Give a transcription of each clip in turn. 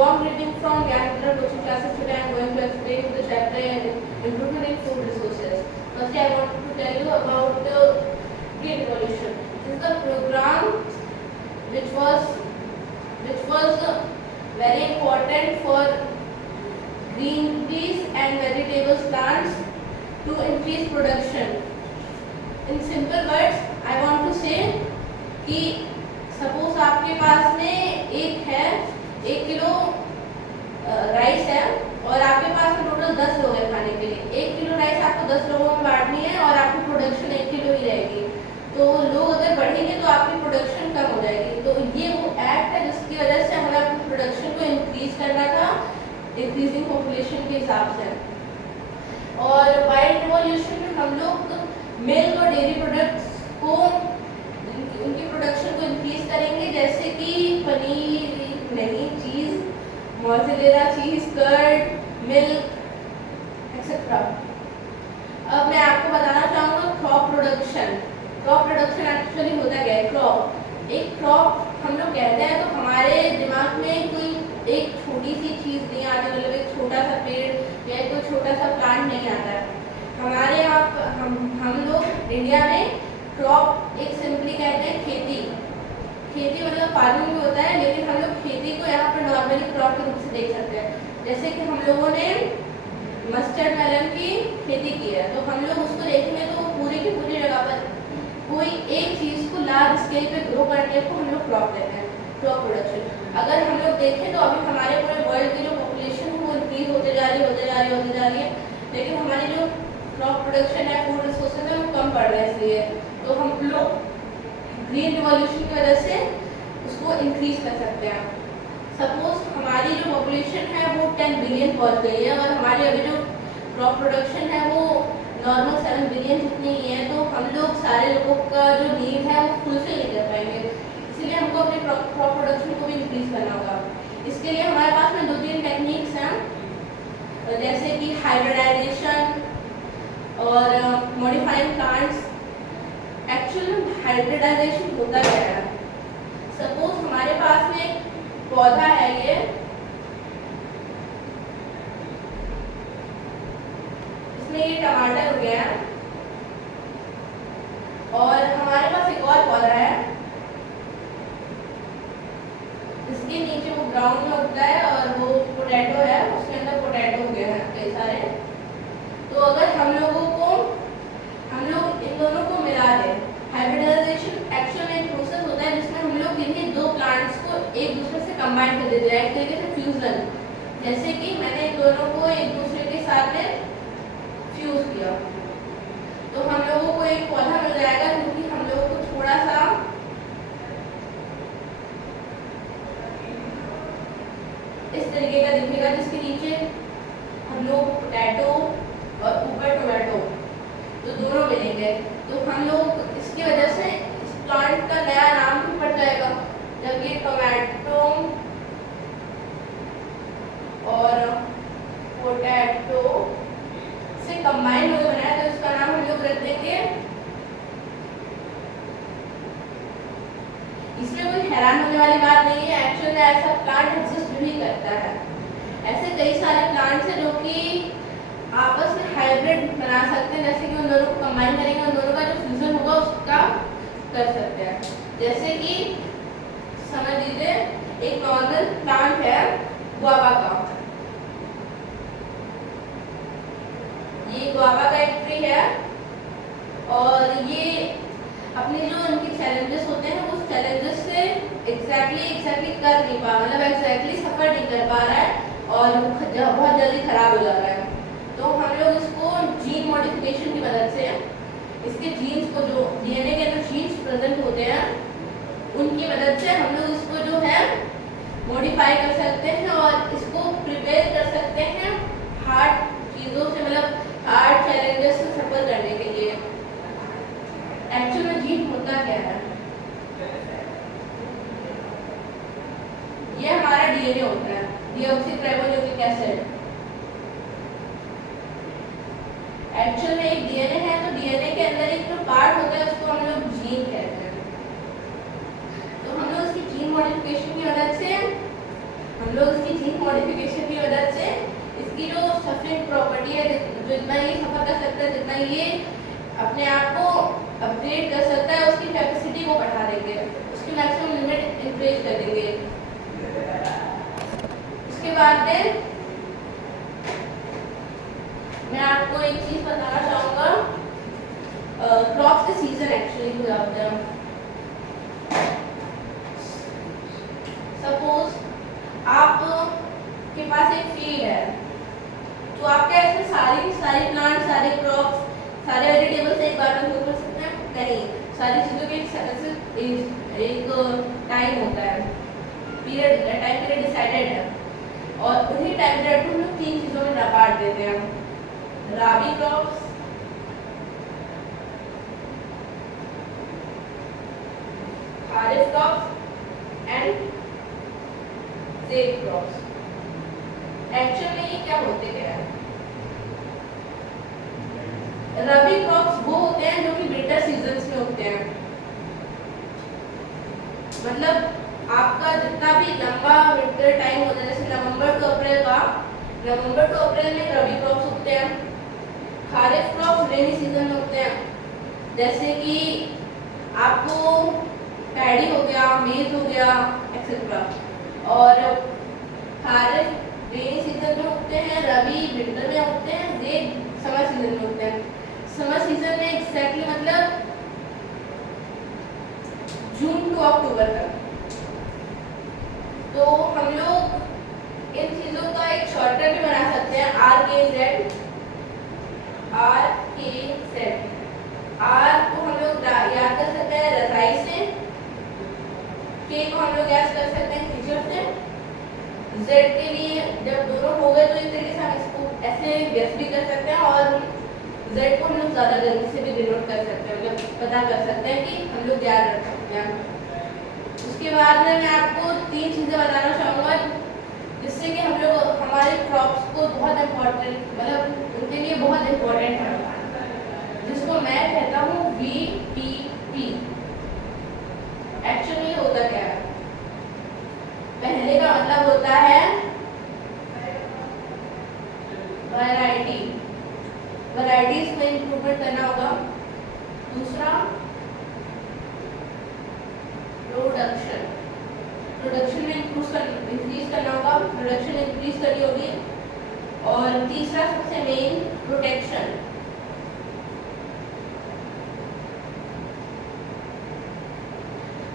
Warm greeting from Gyan coaching classes. Today I am going to explain the chapter improvement in food resources. Firstly, I want to tell you about the Green Revolution. This is the program which was very important for green peas and vegetables plants to increase production. In simple words, I want to say कि suppose आपके पास में एक kilo rice है और आपके पास में total 10 लोग हैं खाने के लिए। 1 किलो राइस आपको 10 लोगों में बांटनी है और आपकी प्रोडक्शन 1 किलो ही रहेगी। तो लोग अगर बढ़ेंगे तो आपकी प्रोडक्शन कम हो जाएगी। तो ये वो एक्ट है जिसकी वजह से हमें अपनी प्रोडक्शन को इंक्रीज करना था इंक्रीजिंग पॉपुलेशन के हिसाब से। और वाइट रिवॉल्यूशन में हम लोग मिल्क और डेयरी प्रोडक्ट्स को उनकी प्रोडक्शन को इंक्रीज करेंगे, जैसे कि पनीर, दही, चीज, मोज़रेला चीज, कर्ड, मिल्क एक्सेट्रा। अब मैं आपको बताना चाहूँगा crop production. Crop production actually होता क्या है? क्रॉप, एक क्रॉप हम लोग कहते हैं तो हमारे दिमाग में कोई एक छोटी सी चीज़ नहीं आती, मतलब एक छोटा सा पेड़ या कोई छोटा सा प्लांट नहीं आता है हमारे यहाँ। हम लोग इंडिया में क्रॉप एक सिंपली कहते हैं खेती। खेती मतलब फार्मिंग भी होता है, लेकिन हम लोग खेती को यहाँ पर नॉर्मली क्रॉप के रूप से देख सकते हैं। जैसे कि हम लोगों ने मस्टर्ड मेलन की खेती की है, तो हम लोग उसको देखेंगे तो पूरी की पूरी जगह पर कोई एक चीज़ को लार्ज स्केल पे ग्रो करने को हम लोग क्रॉप कहते हैं, क्रॉप प्रोडक्शन। अगर हम लोग देखें तो अभी हमारे पूरे वर्ल्ड की जो पॉपुलेशन है वो इंक्रीज होते जा रही है, लेकिन हमारी जो क्रॉप प्रोडक्शन है, फूड रिसोर्सेज है, वो कम पड़ रहा है। इसलिए तो हम लोग ग्रीन रिवॉल्यूशन की वजह से उसको इंक्रीज कर सकते हैं। सपोज हमारी जो पॉपुलेशन है वो 10 बिलियन पहुंच गई है और हमारी अभी जो क्रॉप प्रोडक्शन है वो नॉर्मल 7 बिलियन जितनी ही है, तो हम लोग सारे लोगों का जो नीड है वो फुलफिल नहीं कर पाएंगे। इसलिए हमको अपनी क्रॉप प्रोडक्शन को भी इंक्रीज करना होगा। इसके लिए हमारे पास में 2-3 टेक्निक्स हैं, जैसे कि हाइब्रिडाइजेशन और मॉडिफाइंग प्लांट्स। एक्चुअली हाइब्रिडाइजेशन होता क्या है? सपोज हमारे पास में एक पौधा है, ये इसमें ये टमाटर हो गया और हमारे पास एक और पौधा है, इसके नीचे वो ग्राउंड में उगता है और वो पोटैटो है, उसके अंदर पोटैटो हो गया है कई सारे। तो अगर हम लोग इन दोनों को मिला दें, हाइब्रिडाइजेशन एक्चुअली एक प्रोसेस होता है जिसमें हम लोग किन्हीं दो प्लांट्स को एक दूसरे से कंबाइन कर देते हैं, एक तरीके से फ्यूजन। जैसे कि मैंने इन दोनों को एक दूसरे के साथ में फ्यूज किया तो हम लोगों को एक पौधा मिल जाएगा, क्योंकि हम लोगों को थोड़ा सा इस तरीके का दिखेगा, जिसके नीचे हम लोग पोटैटो और ऊपर टोमेटो तो दोनों मिलेंगे। तो हम लोग इसकी वजह से इस प्लांट का नया नाम भी पड़ जाएगा। जब ये टोमेटो और पोटैटो से कंबाइन हो बनाया तो इसका नाम हम लोग रख देंगे। इसमें कोई हैरान होने वाली बात नहीं है, एक्चुअली में ऐसा प्लांट एग्जिस्ट भी करता है। ऐसे कई सारे प्लांट्स हैं जो कि आपस में हाइब्रिड बना सकते हैं, जैसे कि उन दोनों को कंबाइन करेंगे, उन दोनों का जो फ्यूजन होगा उसका कर सकते हैं। जैसे कि समझ लीजिए एक नॉर्मल प्लांट है गुआवा का, ये गुआवा का एक ट्री है और ये अपने जो इनके चैलेंजेस होते हैं उस चैलेंजेस से एग्जैक्टली कर नहीं पा, मतलब एग्जैक्टली सफर नहीं कर पा रहा है और बहुत जल्दी खराब हो जा रहा है। तो हम लोग इसको जीन मॉडिफिकेशन की मदद से इसके जीन्स को, जो डीएनए के अंदर जीन्स प्रेजेंट होते हैं, उनकी मदद से हम लोग इसको जो है मॉडिफाई कर सकते हैं और इसको प्रिपेयर कर सकते हैं हार्ड चीज़ों से, मतलब हार्ड चैलेंजेस से सफर करने के लिए। एक्चुअल में जीन होता क्या है? ये हमारा डीएनए होता है, डीऑक्सीराइबोन्यूक्लिक एसिड। एक्चुअल में एक डीएनए है, तो डीएनए के अंदर एक जो पार्ट होता है उसको हम लोग जीन कहते हैं। तो हम लोग इसकी जीन मॉडिफिकेशन की मदद से हम हम लोग इसकी जीन मॉडिफिकेशन की मदद से इसकी जो सफिंग प्रॉपर्टी है, जो इतना ये सफर कर सकता है, जितना ये अपने आप को अपग्रेड कर सकता है, उसकी कैपेसिटी को बढ़ा देंगे, उसकी मैक्सिमम लिमिट इंक्रीज कर देंगे। उसके बाद में मैं आपको एक चीज बताना चाहूँगा, क्रॉप्स के सीजन एक्चुअली हो जाते हैं। सपोज आप के पास एक फील्ड है, तो आप क्या इसमें सारी प्लांट, सारे क्रॉप्स, सारे वेजिटेबल्स एक बार में कर सकते हैं? नहीं, सारी चीज़ों के एक टाइम होता है, टाइम पीरियड डिसाइडेड है, और उन्हीं टाइम पीरियड को हम लोग 3 चीज़ों में बांट देते हैं, rabi crops, kharif crops and zaid crops. Actual में ये क्या होते हैं? रबी क्रॉप्स वो होते हैं जो कि विंटर सीजन्स में होते हैं, मतलब आपका जितना भी लंबा विंटर टाइम होता है, जैसे नवंबर टू अप्रैल में रबी क्रॉप्स उगते हैं। खारिफ क्रॉप्स रेनी सीजन में होते हैं, जैसे कि आपको पैडी हो गया, मेज हो गया, एक्सेट्रा। और खारिफ रेनी सीजन में उगते हैं, रबी विंटर में उगते हैं, ज़ेड समर सीजन में उगते हैं। समर सीजन में एग्जैक्टली मतलब जून टू अक्टूबर तक। तो हम लोग इन चीज़ों का एक शॉर्टकट भी बना सकते हैं, RKZ। R को हम लोग याद कर सकते हैं रजाई से, K को हम लोग याद कर सकते हैं कीचड़ से, Z के लिए जब दोनों हो गए तो इस तरीके से हम इसको ऐसे गेस भी कर सकते हैं, और Z को हम लोग ज़्यादा जल्दी से भी डिनोट कर सकते हैं, मतलब पता कर सकते हैं कि हम लोग याद रख सकते हैं। उसके बाद में मैं आपको 3 चीज़ें बताना चाहूँगा जिससे कि हम लोग हमारे क्रॉप्स को बहुत इम्पोर्टेंट, मतलब उनके लिए बहुत इम्पोर्टेंट है, जिसको मैं कहता हूँ VPP। एक्चुअली होता क्या है? पहले का मतलब होता है वैरायटी, वैरायटीज में इंप्रूवमेंट करना होगा। दूसरा प्रोडक्शन, प्रोडक्शन में इंक्रीज करना होगा, प्रोडक्शन इंक्रीज करनी होगी। और तीसरा सबसे मेन प्रोटेक्शन।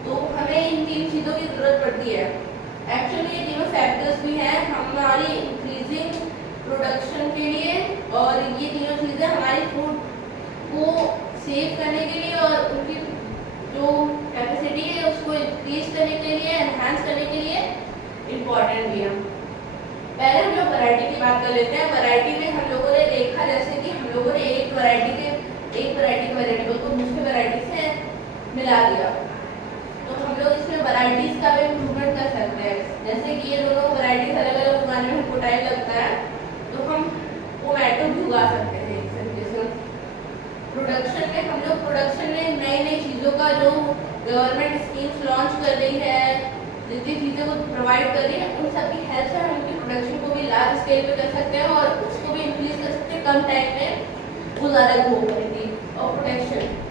तो हमें इन 3 चीज़ों की जरूरत पड़ती है। एक्चुअली ये तीनों फैक्टर्स भी हैं हमारी इंक्रीजिंग प्रोडक्शन के लिए, और ये तीनों चीज़ें हमारी फूड को सेव करने के लिए और उनकी जो कैपेसिटी है उसको इंक्रीज करने के लिए, एनहांस करने के लिए इम्पॉर्टेंट भी है। पहले हम लोग वैरायटी की बात कर लेते हैं। वैरायटी में हम लोगों ने देखा जैसे कि हम लोगों ने एक वैरायटी के वेजिटेबल को दूसरी वैरायटी से मिला दिया, तो हम लोग इसमें वैरायटीज का भी इम्प्रूवमेंट कर सकते हैं। जैसे कि ये दोनों वैरायटीज अलग अलग उगाने में हमको टाइम लगता है, तो हम टोमेटो भी उगा सकते हैं एक तरीके से। प्रोडक्शन में हम लोग नई नई चीज़ों का जो गवर्नमेंट स्कीम्स लॉन्च कर रही है, जितनी चीज़ें वो प्रोवाइड कर रही है, उन सब की हेल्प से हम उनकी प्रोडक्शन को भी लार्ज स्केल पे कर सकते हैं और उसको भी इंक्रीज कर सकते हैं, कम टाइम में वो ज़्यादा ग्रो करेगी। और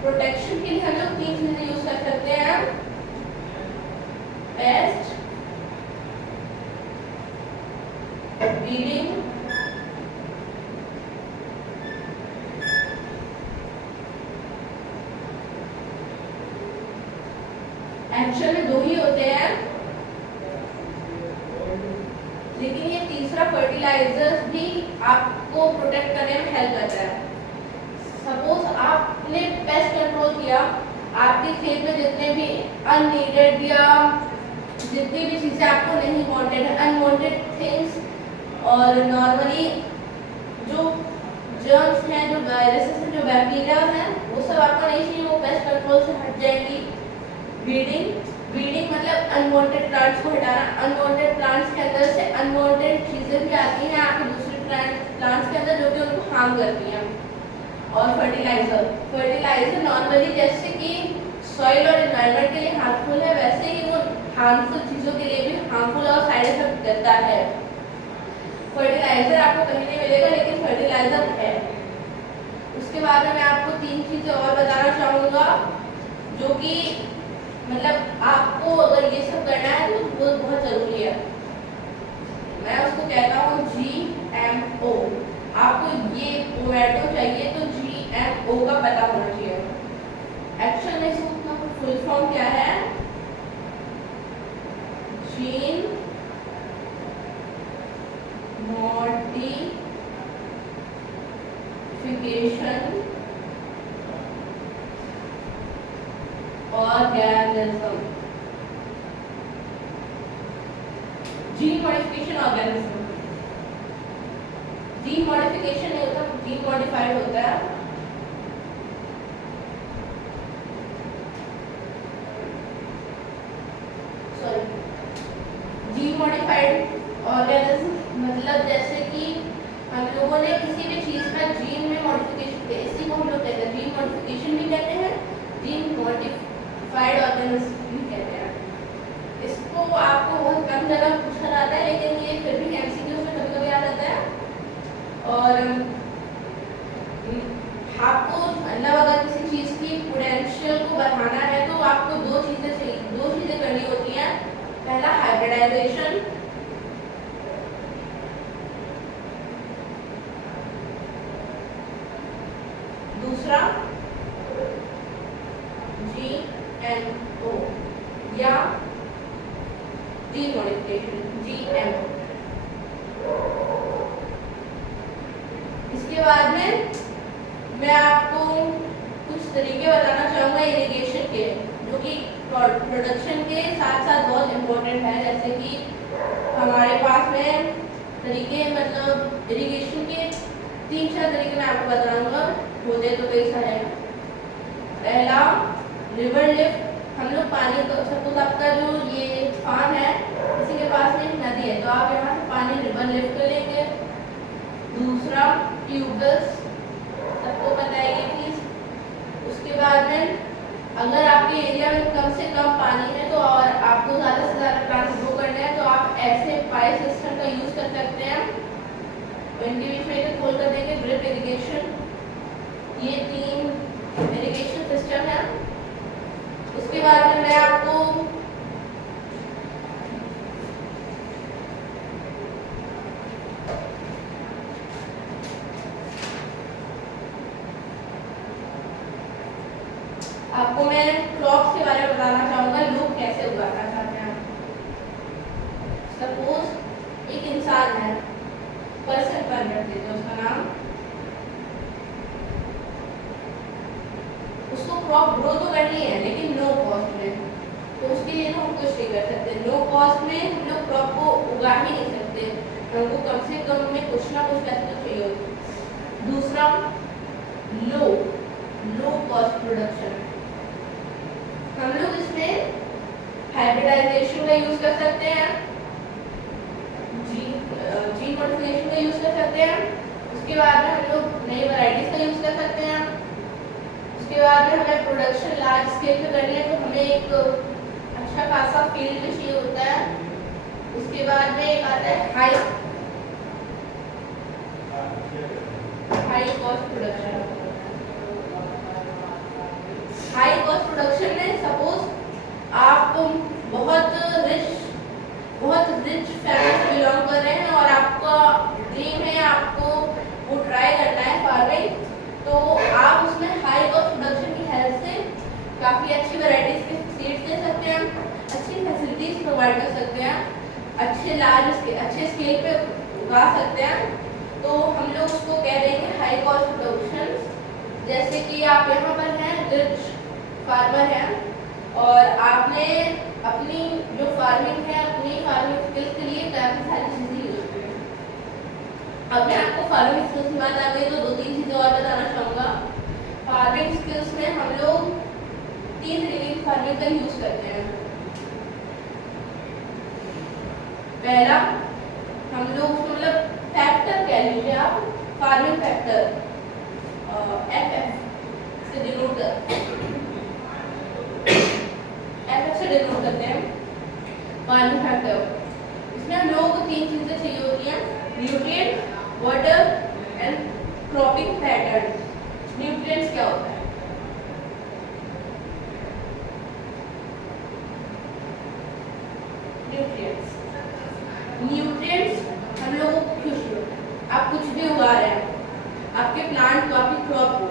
प्रोटेक्शन के लिए हम लोग 3 चीज़ें यूज़ कर सकते हैं, पेस्ट, ब्रीडिंग, एक्चुअली 2 ही होते हैं, लेकिन ये तीसरा फर्टिलाइजर्स भी आपको प्रोटेक्ट करने में हेल्प करता है। सपोज आपने पेस्ट कंट्रोल किया, आपके खेत में जितने भी अननीडेड या जितनी भी चीज़ें आपको नहीं वांटेड है, अनवांटेड थिंग्स, और नॉर्मली जो जर्म्स हैं, जो वायरसेस हैं, जो बैक्टीरिया हैं, वो सब आपको नहीं चाहिए, वो पेस्ट कंट्रोल से हट जाएंगी। ब्रीडिंग मतलब अनवांटेड प्लांट्स को हटाना। अनवांटेड प्लांट्स के अंदर से अनवांटेड चीज़ें भी आती हैं आपके दूसरे प्लांट्स के अंदर, जो कि उनको हार्म करती हैं। और फर्टिलाइजर नॉर्मली जैसे कि सॉइल और एनवायरनमेंट के लिए हार्मफुल है, वैसे ही वो हार्मफुल चीज़ों के लिए भी हार्मफुल और साइड इफेक्ट देता है। फर्टिलाइजर आपको कहीं नहीं मिलेगा, लेकिन फर्टिलाइजर है। उसके बाद में मैं आपको 3 चीज़ें और बताना चाहूँगा जो कि मतलब आपको अगर ये सब करना है तो वो बहुत ज़रूरी है। मैं उसको कहता हूँ GMO। आपको ये टोमेटो चाहिए तो GMO का पता होना चाहिए। एक्शन में इसका फुल फॉर्म क्या है? Gene modification organism. Gene modification organism. Gene modification नहीं होता, जीन मॉडिफाइड होता है। जीन मॉडिफाइड ऑर्गेनिज्म मतलब जैसे कि हम लोगों ने किसी भी चीज का जीन में मॉडिफिकेशन किया, इसी को हम लोग कहते हैं जीन मॉडिफिकेशन भी कहते हैं, जीन मॉडिफाइड ऑर्गेनिज्म भी कहते हैं। इसको आपको बहुत कम जगह पूछा जाता है, लेकिन ये फिर भी एमसीक्यू में कभी कभी आ जाता है। और आपको मतलब अगर किसी चीज की पोटेंशियल को बढ़ाना है तो आपको दो चीजें करनी होती हैं। पहला हाइब्रिडाइजेशन, दूसरा GMO या जीन मॉडिफिकेशन GMO। इसके बाद में मैं आपको कुछ तरीके बताना चाहूँगा इरिगेशन के, जो कि प्रोडक्शन के साथ साथ बहुत इम्पोर्टेंट है। जैसे कि हमारे पास में तरीके मतलब इरिगेशन के 3-4 तरीके मैं आपको बताऊंगा, मुझे तो कई सारे हैं। पहला रिवर लिफ्ट। हम लोग पानी को सपोज आपका जो ये फार्म है, किसी के पास में एक नदी है तो आप यहाँ से पानी रिवर लिफ्ट कर लेंगे। दूसरा ट्यूबवेल्स, सबको पता है ये चीज़। उसके बाद में अगर आपके एरिया में कम से कम पानी है तो और आपको ज़्यादा से ज़्यादा प्लांट ग्रो करना है तो आप ऐसे पाइप सिस्टम का यूज़ कर सकते हैं। तो इनके बीच में एक खोल कर देंगे ड्रिप इरिगेशन। ये 3 इरिगेशन सिस्टम है। उसके बाद में मैं आपको मैं क्रॉप्स के बारे में बताना चाहूँगा, लोग कैसे उगाना चाहते हैं। सपोज एक इंसान है, पर्सन पर रखते थे उसका नाम, उसको क्रॉप ग्रो तो करनी है लेकिन लो कॉस्ट में। तो उसके लिए हम कुछ नहीं कर सकते। लो कॉस्ट में हम लोग क्रॉप को उगा ही नहीं सकते, हमको कम से कम में कुछ ना कुछ पैसे तो चाहिए होते। दूसरा लो कॉस्ट प्रोडक्शन। हम लोग इसमें हाइब्रिडाइजेशन का यूज कर सकते हैं, जीन मॉडिफिकेशन का यूज कर सकते हैं। उसके बाद में हम लोग नई वैरायटीज का यूज कर सकते हैं। उसके बाद में हमें प्रोडक्शन लार्ज स्केल पे करनी है तो हमें एक अच्छा खासा फील्ड चाहिए होता है। उसके बाद में एक आता है high cost production. High cost production में सपोज आप बहुत रिच फैमिली से बिलोंग कर रहे हैं और आपका ड्रीम है आपको वो ट्राई करना है फार्मिंग, तो आप उसमें हाई कॉस्ट प्रोडक्शन की हेल्प से काफ़ी अच्छी वैरायटीज के सीड्स दे सकते हैं, अच्छी फैसिलिटीज प्रोवाइड कर सकते हैं, अच्छे स्केल पे उगा सकते हैं। तो हम लोग उसको कह देंगे हाई कॉस्ट प्रोडक्शन। जैसे कि आप यहाँ पर हैं, रिच फार्मर हैं और आपने अपनी जो फार्मिंग है, अपनी फार्मिंग स्किल्स के लिए काफ़ी सारी चीज़ें यूज की। अब मैं आपको फार्मिंग स्किल्स की बात आ गई तो 2-3 चीज़ें और बताना चाहूँगा। फार्मिंग स्किल्स में हम लोग 3 तरीके की फार्मिंग का यूज करते हैं। पहला हम लोग मतलब फैक्टर कह लीजिए आप, फार्मिंग फैक्टर FF से डिनोट करते हैं फार्मिंग फैक्टर। इसमें हम लोगों को 3 चीजें चाहिए होती हैं, nutrient, water and cropping pattern. Nutrients क्या होता है? न्यूट्रिएंट्स हम लोगों को खुश होता है। आप कुछ भी उगा रहे हैं, आपके प्लांट को, आपकी क्रॉप को,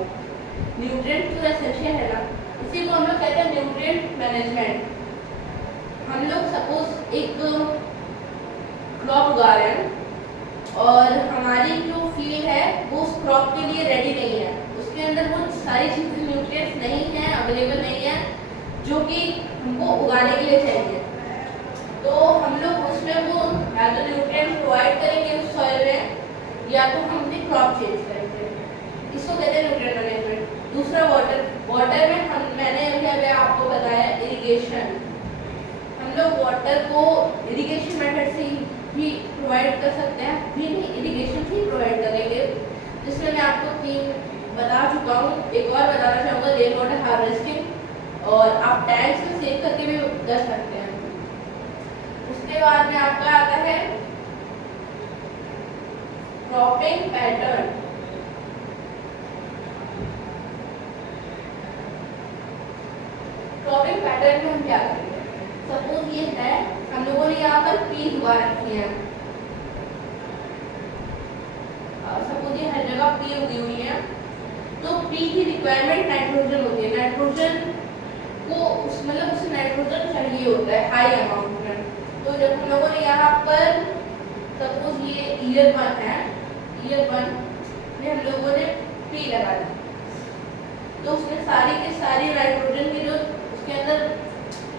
न्यूट्रिएंट तो एसेंशियल है ना, इसी को हम लोग कहते हैं न्यूट्रिएंट मैनेजमेंट। हम लोग सपोज एक क्रॉप उगा रहे हैं और हमारी जो फील्ड है वो उस क्रॉप के लिए रेडी नहीं है, उसके अंदर वो सारी चीजें न्यूट्रिएंट्स नहीं है, अवेलेबल नहीं है जो कि हमको उगाने के लिए चाहिए। तो हम लोग उसमें वो या तो न्यूट्रिएंट्स प्रोवाइड करेंगे उस सॉइल में या तो हम अपनी क्रॉप चेंज करेंगे, इसको कहते हैं न्यूट्रिएंट मैनेजमेंट। दूसरा वाटर में मैंने अभी आपको बताया इरिगेशन। हम लोग वाटर को इरिगेशन मेथड से भी प्रोवाइड कर सकते हैं, भी नहीं इरिगेशन से ही प्रोवाइड करेंगे, जिसमें मैं आपको 3 बता चुका हूँ। एक और बताना चाहूँगा, रेन वाटर हार्वेस्टिंग, और आप टैंक्स में सेव करके भी कर सकते हैं। उसके बाद में आपका आता है क्रॉपिंग पैटर्न। क्रॉपिंग पैटर्न में हम क्या करेंगे, सपोज ये है हम लोगों ने यहाँ पर पीस उगा रखी है, सपोज ये हर जगह पी उगी हुई है, तो पी की रिक्वायरमेंट नाइट्रोजन होती है। नाइट्रोजन को उसे नाइट्रोजन चाहिए होता है हाई अमाउंट में। तो जब हम लोगों ने यहाँ पर सपोज ये ईयर 1 है, ईयर 1 में हम लोगों ने पी लगा दी, तो उसने सारी की सारी नाइट्रोजन की जो उसके अंदर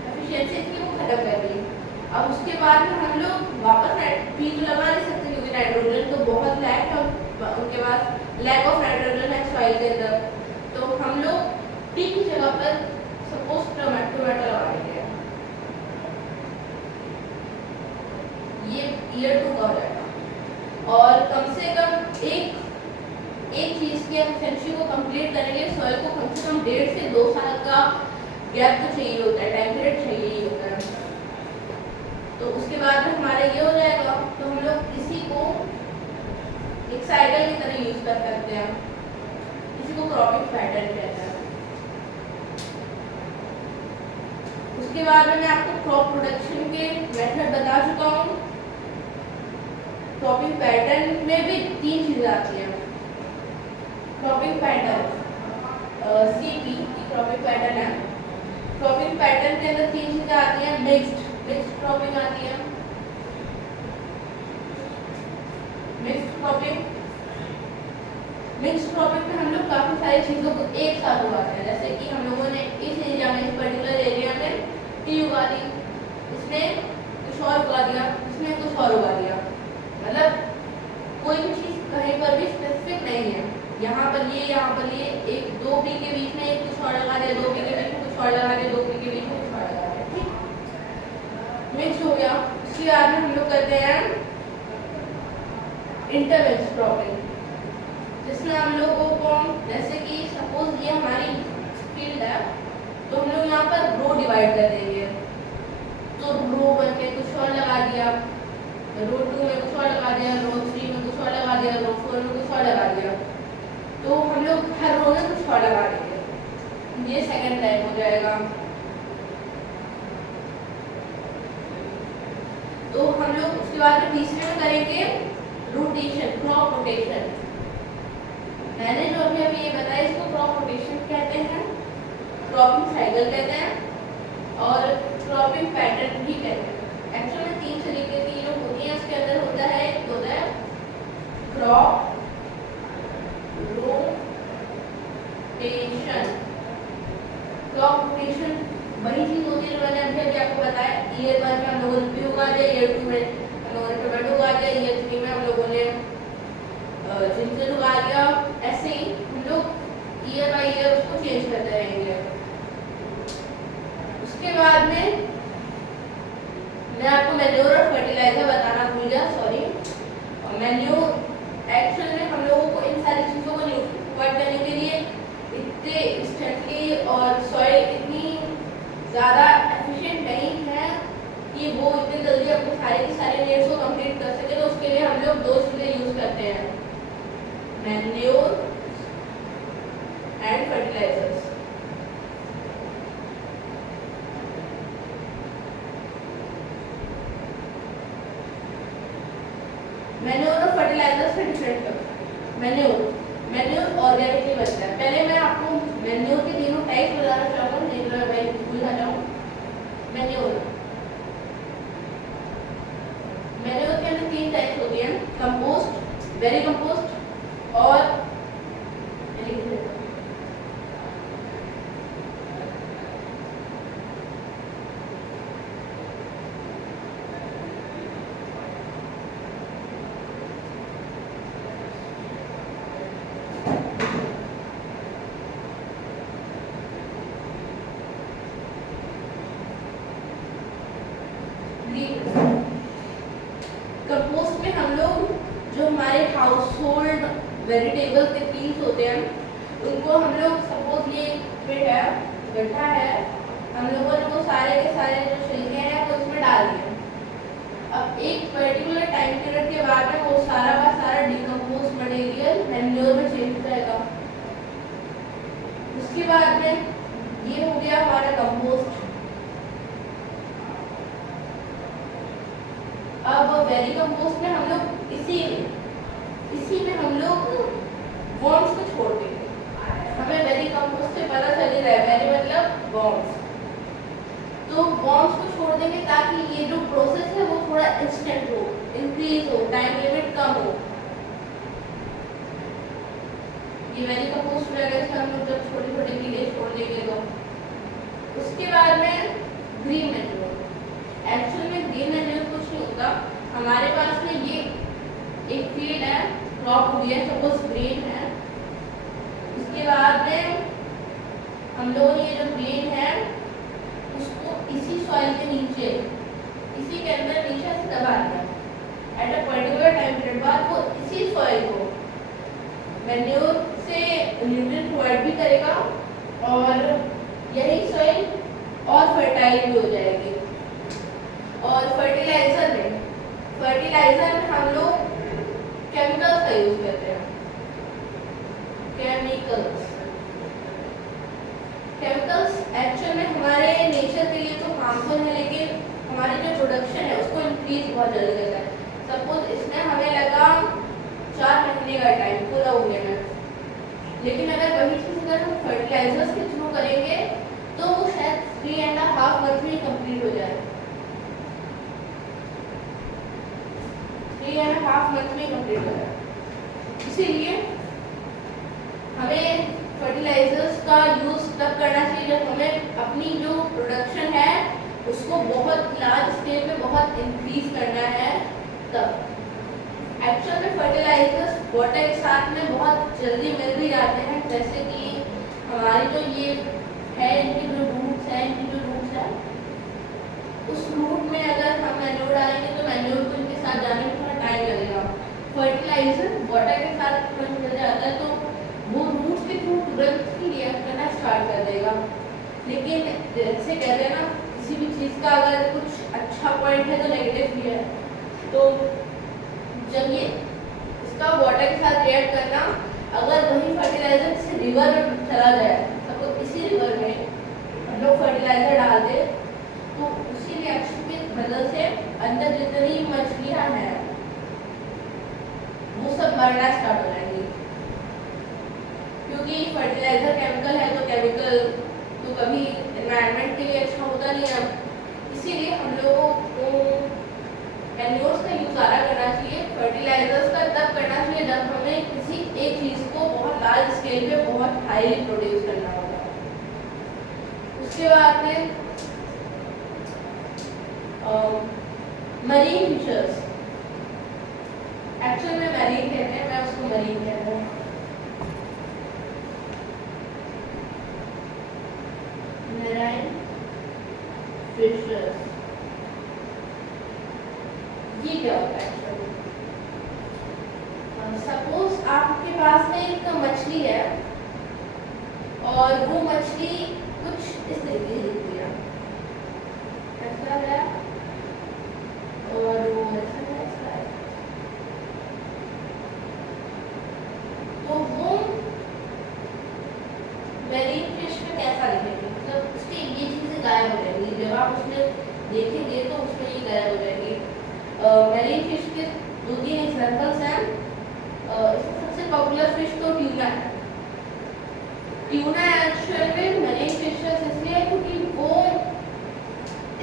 एफिशिएंसी थी वो खत्म कर दी। अब उसके बाद में हम लोग वापस पी तो लगा नहीं सकते क्योंकि नाइट्रोजन तो बहुत लैक है, उनके पास लैक ऑफ नाइट्रोजन है सॉइल के अंदर। तो हम लोग पी की जगह पर सपोज टोमेटो लगा देंगे, ये ईयर 2 का हो जाएगा। और कम से कम एक चीज की एफिशिएंसी को कंप्लीट करने के लिए सॉइल को कम से कम 1.5 से 2 साल का गैप तो चाहिए होता है, टाइम पीरियड चाहिए ही होता है। तो उसके बाद में हमारा ये हो जाएगा, तो हम लोग इसी को एक साइकिल की तरह यूज कर सकते हैं, इसी को क्रॉपिंग पैटर्न कहते हैं। उसके बाद में मैं आपको क्रॉप प्रोडक्शन के मेथड बता चुका हूँ। क्रॉपिंग पैटर्न में भी 3 चीजें आती हैं। Cropping pattern CP cropping pattern है। क्रॉपिंग पैटर्न के अंदर 3 चीजें आती हैं। मिक्स्ड क्रॉपिंग आती है, मिक्स्ड क्रॉपिंग में हम लोग काफी सारी चीजों को एक साथ उगाते हैं। जैसे कि हम लोगों ने इस एरिया में, इस पर्टिकुलर एरिया में टी उगा दी, इसमें कुछ और उगा दिया, इसमें कुछ और उगा दिया, मतलब कोई भी चीज कहीं पर भी स्पेसिफिक नहीं है। यहाँ पर ये, एक 2 पी के बीच में एक कुछ और लगा दिया, 2 पी के बीच में कुछ और लगा दिया, 2 पी के बीच में कुछ और लगा दिया, ठीक, मिक्स हो गया। उसके बाद में हम लोग करते हैं इंटरमिक्स क्रॉपिंग, जिसमें हम लोगों को, जैसे कि सपोज ये हमारी फील्ड है, तो हम लोग यहाँ पर रो डिवाइड कर देंगे। तो रो 1 में कुछ और लगा दिया, रो 2 में कुछ और लगा दिया, रो 3 में कुछ और लगा दिया, रो 4 में कुछ और लगा दिया। तो हम लोग हर रो में कुछ और लगा देंगे। ये सेकंड टाइप हो जाएगा। तो हम लोग उसके बाद तीसरे में करेंगे रोटेशन, क्रॉप रोटेशन। मैंने जो अभी ये बताया इसको क्रॉप रोटेशन कहते हैं, क्रॉपिंग साइकिल कहते हैं और क्रॉपिंग पैटर्न भी कहते हैं। एक्चुअली में 3 तरीके की जो होती है, उसके अंदर होता है, एक होता है क्रॉप रोटेशन। क्रॉप रोटेशन वही चीज होती है जो मैंने अभी आपको बताया। ईयर 1 में हम लोगों ने पी उगा दिया, ईयर 2 में हम लोगों ने टोमेटो उगा दिया, ईयर 3 में हम लोगों ने जिंजर उगा दिया। ऐसे ही हम लोग ईयर बाय ईयर उसको चेंज करते रहेंगे। उसके बाद में मैं आपको मैन्योर और फर्टिलाइजर बताना भूल गया, सॉरी। मैन्योर एक्चुअल में हम लोगों को इन सारी चीज़ों को प्रोवाइड करने के लिए इतने इंस्टेंटली और सॉइल इतनी ज़्यादा एफिशिएंट नहीं है कि वो इतनी जल्दी अपने सारे के सारे नीड्स मैन्योर और फर्टिलाइजर से डिफरेंट करता है। मैन्योर ऑर्गेनिकली बनता है। पहले मैं आपको मैन्योर के तीनों टाइप बताना चाहूँगा, नहीं तो मैं भूल ना जाऊँ। मैन्योर के अंदर 3 टाइप्स होती हैं, कंपोस्ट, वेरी कंपोस्ट और कंपोस्ट में हम लोग जो हमारे हाउस होल्ड वेजिटेबल्स के पील्स होते हैं उनको हम लोग, सपोज ये पेड़ है, गड्ढा है, हम लोगों ने वो सारे के सारे जो छिलके हैं वो उसमें डाल दिए। अब एक पर्टिकुलर टाइम पीरियड के बाद में वो सारा का सारा डिकम्पोज मटेरियल मैन्योर में चेंज हो जाएगा। उसके बाद में ये हो गया हमारा कंपोस्ट। अब वेरी कंपोस्ट में हम लोग इसी में हम लोग वर्म्स को छोड़ देंगे। हमें वेरी कंपोस्ट से पता चल ही रहा है, वेरी मतलब वर्म्स, तो वर्म्स को छोड़ देंगे ताकि ये जो प्रोसेस है वो थोड़ा इंस्टेंट हो, इंक्रीज हो, टाइम लिमिट कम हो। ये वेरी कंपोस्ट में अगर हम लोग जब छोटे छोटे कीड़े छोड़ देंगे तो उसके बाद में ग्रीन मैन्योर। एक्चुअली में ग्रीन मैन्योर कुछ नहीं होता, हमारे पास में ये एक फील्ड है, क्रॉप हुई है, सपोज ग्रीन है। उसके बाद में हम लोग ये जो ग्रीन है उसको इसी सॉइल के नीचे, इसी के अंदर नीचे से दबा दिया। At a particular time period बाद वो इसी सॉइल को मैन्योर से न्यूट्रिएंट प्रोवाइड भी करेगा और यही सॉइल और फर्टाइल भी हो जाएगी। और फर्टिलाइजर में हम लोग केमिकल्स का यूज करते हैं। केमिकल्स एक्चुअल में हमारे नेचर के लिए तो हार्मफुल है, लेकिन हमारी जो प्रोडक्शन है उसको इंक्रीज बहुत जल्दी करता है। सपोज इसमें हमें लगा 4 महीने का टाइम पूरा होने में, लेकिन अगर वही चीज़ अगर हम फर्टिलाइजर्स के थ्रू करेंगे तो वो शायद 3.5 मंथ में कंप्लीट हो जाए। 3.5 मंथ में कंप्लीट हो जाए। इसीलिए हमें फर्टिलाइजर्स का यूज तब करना चाहिए जब हमें अपनी जो प्रोडक्शन है उसको बहुत लार्ज स्केल पे बहुत इंक्रीज करना है तब। एक्चुअल में फर्टिलाइजर्स वाटर के साथ में बहुत जल्दी मिल भी जाते हैं, जैसे कि हमारी जो ये है इनकी जो रूट्स है उस रूट में अगर हम मैन्योर डालेंगे तो मैन्योर को इनके साथ जाने में थोड़ा टाइम लगेगा। फर्टिलाइजर वाटर के साथ तुरंत मिल जाता है तो वो रूट्स के थ्रू तुरंत ही रिएक्ट करना स्टार्ट कर देगा। लेकिन जैसे कहते हैं ना, किसी भी चीज़ का अगर कुछ अच्छा पॉइंट है तो नेगेटिव भी है। तो जब ये इसका वाटर के साथ रिएक्ट करना, अगर वही फर्टिलाइजर किसी रिवर में चला जाए, तो इसी रिवर में हम लोग फर्टिलाइजर डाल दे तो उसी रिएक्शन की वजह से अंदर जितनी मछलियाँ हैं वो सब मरना स्टार्ट हो जाएंगी। क्योंकि फर्टिलाइजर केमिकल है तो केमिकल तो कभी एनवायरनमेंट के लिए अच्छा होता नहीं है। इसीलिए हम लोगों को मैन्योर्स का यूज ज़्यादा करना चाहिए, फर्टिलाइजर्स का तब करना चाहिए जब हमें किसी एक चीज़ को बहुत लार्ज स्केल पे बहुत हाईली प्रोड्यूस करना होगा। उसके बाद में मरीन फिशर्स, एक्चुअल में मरीन कहते हैं, मैं उसको मरीन कहता हूँ। मेराइन फिशर्स ये क्या होता है? सपोज आपके पास में एक मछली है और वो मछली कुछ इस तरीके से दिखती है, ऐसा है और वो ऐसा है। तो वो मैरीन फिश में कैसा दिखेगी? मतलब उसकी ये चीजें गायब हो जाएंगी, जब आप उसमें देखेंगे तो उसमें ये गायब हो जाएगी। मैरीन फिश के 2-3 एग्जाम्पल ट्यूना एक्चुअल में मरीन फिशेस इसलिए है क्योंकि वो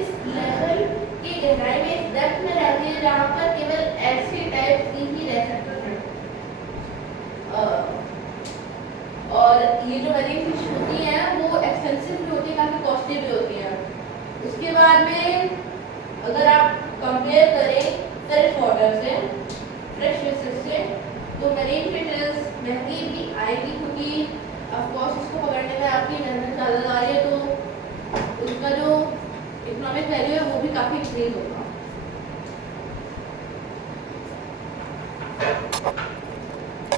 इस लेवल की गहराई में, इस डेप्थ में रहती है जहाँ पर केवल ऐसे टाइप की ही रह सकती है। और ये जो मरीन फिश होती हैं वो एक्सपेंसिव भी होती है, काफ़ी कॉस्टली भी होती हैं। उसके बाद में अगर आप कंपेयर करें फ्रेश वाटर से, फ्रेश फिशेस से, तो मरीन फिशेस महंगी भी आएगी क्योंकि ऑफकोर्स उसको पकड़ने में आपकी मेहनत ज़्यादा आ रही है, तो उसका जो इकोनॉमिक वैल्यू है वो भी काफ़ी इंक्रीज होगा।